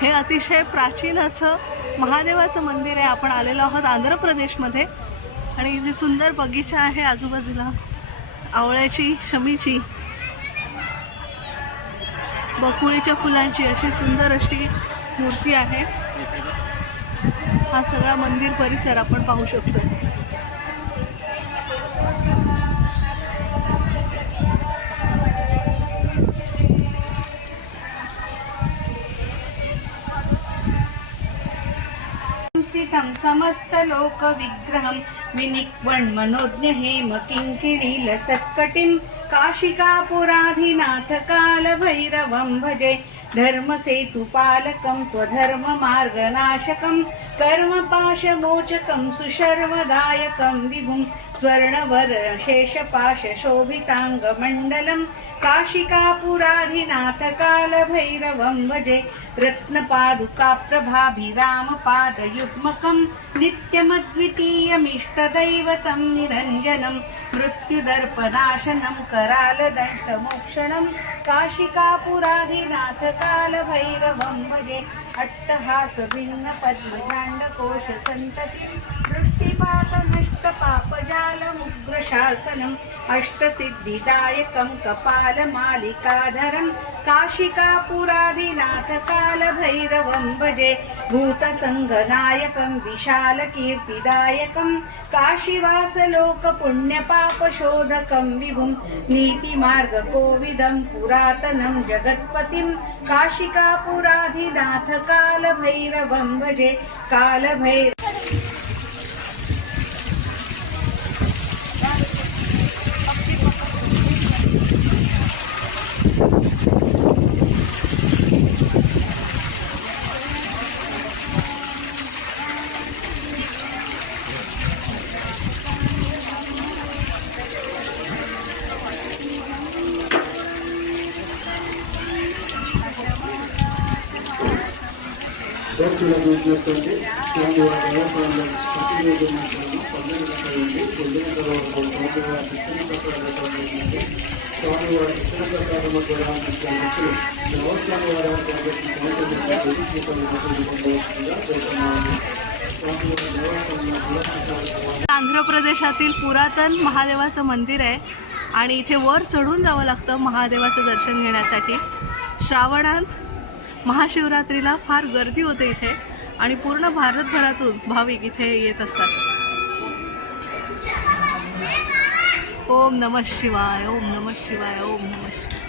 हे अतिशय प्राचीन असं महादेवाचं मंदिर आहे. आपण आलेलो आहोत आंध्र प्रदेशमध्ये आणि इथे सुंदर बगीचा आहे आजूबाजूला, आवळ्याची, शमीची, बकुळीच्या फुलांची अशी सुंदर अशी मूर्ती आहे. हा सगळा मंदिर परिसर आपण पाहू शकतो. स्थितं समस्त लोक विग्रहं विनिक्वण मनोज्ञ हेम किंकिणील सत्कटिं काशिकापुराधिनाथ काल भैरवं भजे धर्मसेतुपालकं त्वधर्म मार्गनाशकं कर्मपाशमोचकं सुशर्वदायकं विभुं स्वर्णवर्णशेषपाशशोभिताङ्गमण्डलं काशिकापुराधिनाथ कालभैरवं भजे रत्नपादुकाप्रभाभिरामपादयुग्मकं नित्यमद्वितीयमिष्टदैवतं निरञ्जनं मृत्युदर्पनाशनं करालदष्टमोक्षणं काशिकापुराधिनाथ कालभैरवं भजे अट्टहासभिन्नपद्मजाण्डकोशसन्ततिं दृष्टिपातनष्टपापजालमुग्रशासनम् अष्टसिद्धिदायकं कपालमालिकाधरं काशिकापुराधिनाथ कालभैरवं भजे भूतसङ्घनायकं विशालकीर्तिदायकं काशीवासलोकपुण्यपापशोधकं विभुं नीतिमार्गकोविदं पुरातनं जगत्पतिं काशिकापुराधिनाथ कालभैरवं भजे कालभैरव आंध्र प्रदेशातील पुरातन महादेवाचं मंदिर आहे आणि इथे वर चढून जावं लागतं महादेवाचं दर्शन घेण्यासाठी. श्रावणात महाशिवरात्रीला फार गर्दी होते इथे आणि पूर्ण भारतभरातून भाविक इथे येत असतात. ओम नमः शिवाय, ओम नमः शिवाय, ओम नमः शिवाय.